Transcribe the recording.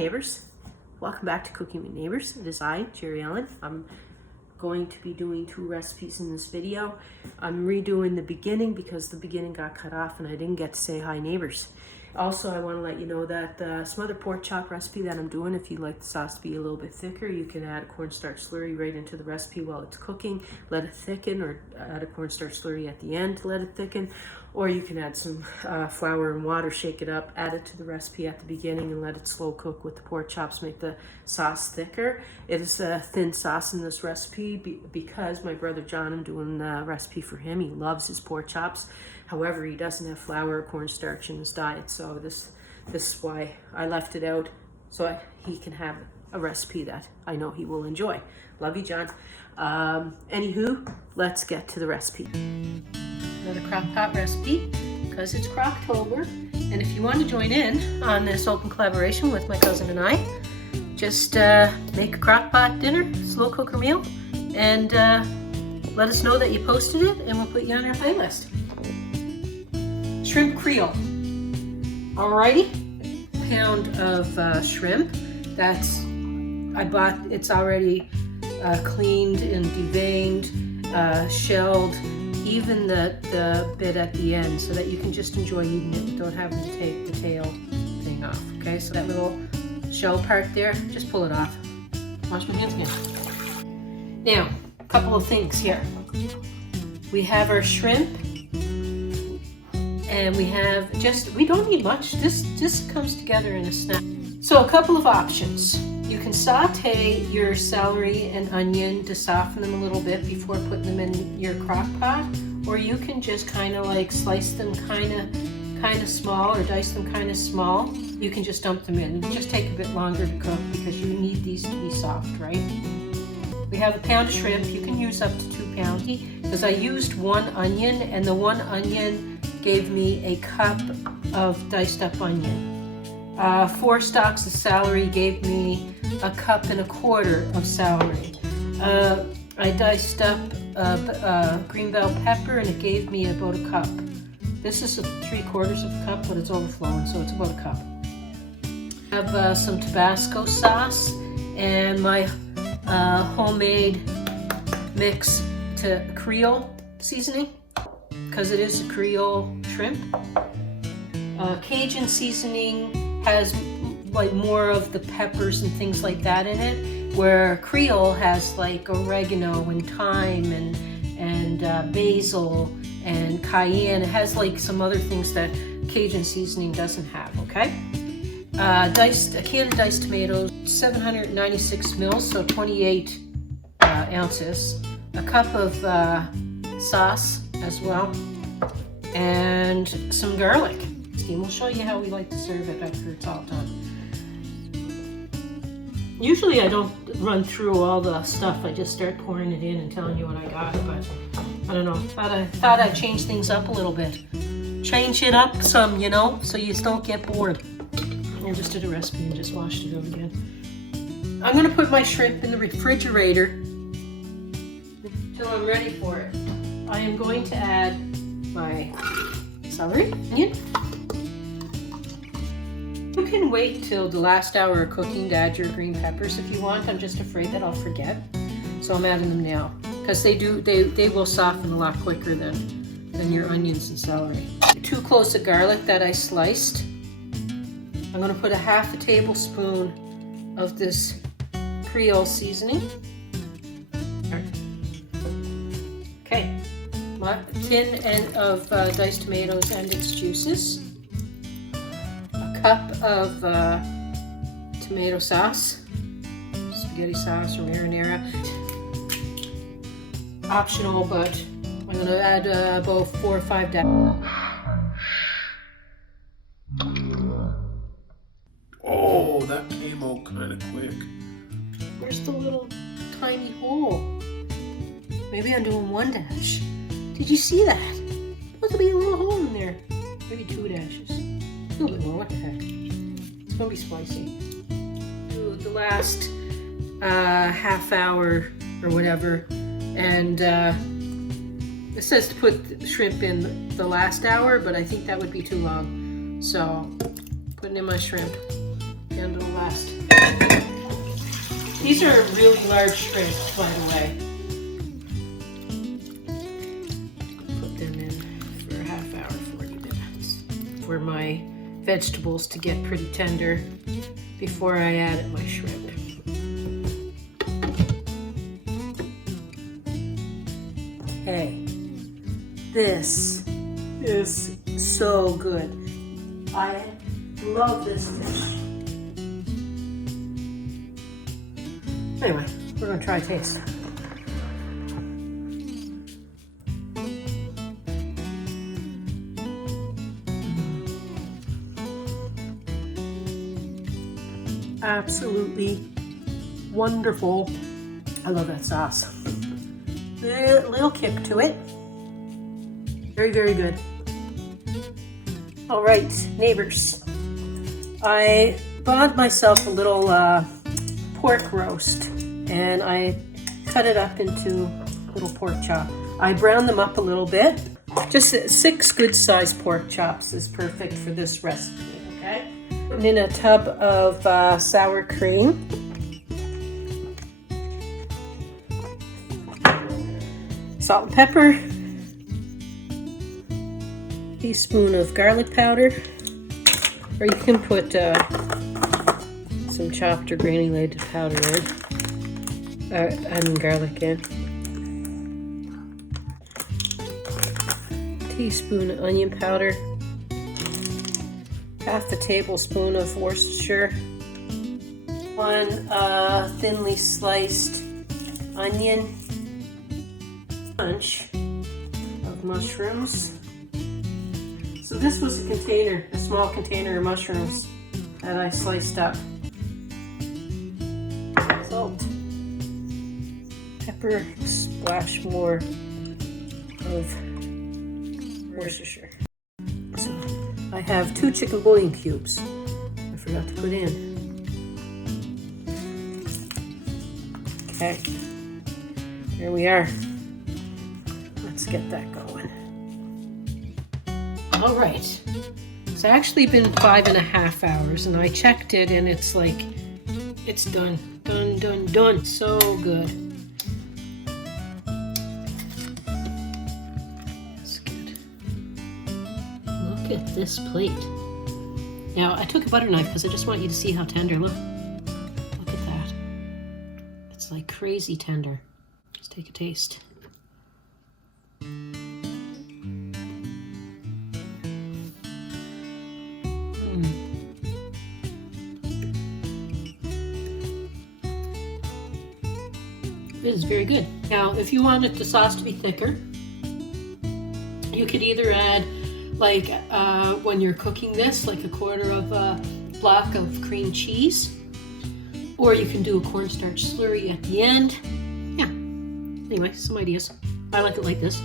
neighbors. Welcome back to Cooking with Neighbors. It is I, Jerri-ellen. I'm going to be doing 2 recipes in this video. I'm redoing the beginning because the beginning got cut off and I didn't get to say hi neighbors. Also, I want to let you know that the smothered pork chop recipe that I'm doing, if you'd like the sauce to be a little bit thicker, you can add a cornstarch slurry right into the recipe while it's cooking. Let it thicken, or add a cornstarch slurry at the end to let it thicken. Or you can add some flour and water, shake it up, add it to the recipe at the beginning and let it slow cook with the pork chops, make the sauce thicker. It is a thin sauce in this recipe because my brother John, I'm doing the recipe for him. He loves his pork chops. However, he doesn't have flour or cornstarch in his diet, so this is why I left it out, so he can have a recipe that I know he will enjoy. Love you, John. Anywho, let's get to the recipe. Another Crockpot recipe because it's Crocktober, and if you want to join in on this open collaboration with my cousin and I, just make a Crockpot dinner, slow cooker meal, and let us know that you posted it and we'll put you on our playlist. Shrimp Creole. Alrighty, pound of shrimp. I bought, it's already cleaned and deveined, shelled, even the bit at the end, so that you can just enjoy eating it without having to take the tail thing off. Okay, so that little shell part there, just pull it off. Wash my hands again. Now, a couple of things here. We have our shrimp, and we don't need much. This comes together in a snap. So a couple of options. You can saute your celery and onion to soften them a little bit before putting them in your crock pot, or you can just kind of like slice them kind of small, or dice them kind of small. You can just dump them in. It'll just take a bit longer to cook because you need these to be soft, right? We have a pound of shrimp. You can use up to 2 pounds because I used 1 onion, and the 1 onion gave me a cup of diced up onion. 4 stalks of celery gave me a cup and a quarter of celery. I diced up green bell pepper, and it gave me about a cup. This is 3/4 of a cup, but it's overflowing, so it's about a cup. I have some Tabasco sauce and my homemade mix to Creole seasoning, because it is a Creole shrimp. Cajun seasoning has like more of the peppers and things like that in it, where Creole has like oregano and thyme and basil and cayenne. It has like some other things that Cajun seasoning doesn't have. Okay, a can of diced tomatoes, 796 mils, so 28 ounces. A cup of sauce as well, and some garlic. We'll show you how we like to serve it after it's all done. Usually I don't run through all the stuff. I just start pouring it in and telling you what I got, but I don't know. Thought I'd change things up a little bit. Change it up some, you know, so you don't get bored. I just did a recipe and just washed it out again. I'm gonna put my shrimp in the refrigerator till I'm ready for it. I am going to add my celery, onion. You can wait till the last hour of cooking to add your green peppers if you want. I'm just afraid that I'll forget, so I'm adding them now because they will soften a lot quicker than your onions and celery. 2 cloves of garlic that I sliced. I'm going to put a 1/2 tablespoon of this Creole seasoning. Okay, a tin of diced tomatoes and its juices. Cup of tomato sauce, spaghetti sauce or marinara. Optional, but I'm going to add about 4 or 5 dabs. Oh, that came out kind of quick. Where's the little tiny hole? Maybe I'm doing 1 dash. Did you see that? Supposed to be a little hole in there. Maybe 2 dashes. A little bit more, what the heck? It's gonna be spicy. Do the last half hour or whatever, and it says to put shrimp in the last hour, but I think that would be too long. So, putting in my shrimp. down to the last. These are really large shrimps, by the way. Put them in for a half hour, 40 minutes. For my vegetables to get pretty tender before I add my shrimp. Hey, this is so good. I love this dish. Anyway, we're gonna try a taste. Absolutely wonderful. I love that sauce. A little kick to it. Very, very good. All right, neighbors. I bought myself a little pork roast, and I cut it up into little pork chop. I browned them up a little bit. Just 6 good-sized pork chops is perfect for this recipe, okay? Putting in a tub of sour cream. Salt and pepper. Teaspoon of garlic powder, or you can put some chopped or granulated powder in. Garlic in. Teaspoon of onion powder. Half a tablespoon of Worcestershire. 1 thinly sliced onion. Bunch of mushrooms. So this was a container, a small container of mushrooms that I sliced up. Salt, pepper, splash more of Worcestershire. So I have 2 chicken bouillon cubes I forgot to put in. Okay, here we are. Let's get that going. All right, it's actually been 5.5 hours, and I checked it, and it's like, it's done. Done. So good. That's good. Look at this plate. Now, I took a butter knife because I just want you to see how tender. Look at that. It's like crazy tender. Let's take a taste. It is very good. Now, if you wanted the sauce to be thicker, you could either add, like, when you're cooking this, like 1/4 of a block of cream cheese, or you can do a cornstarch slurry at the end. Yeah. Anyway, some ideas. I like it like this.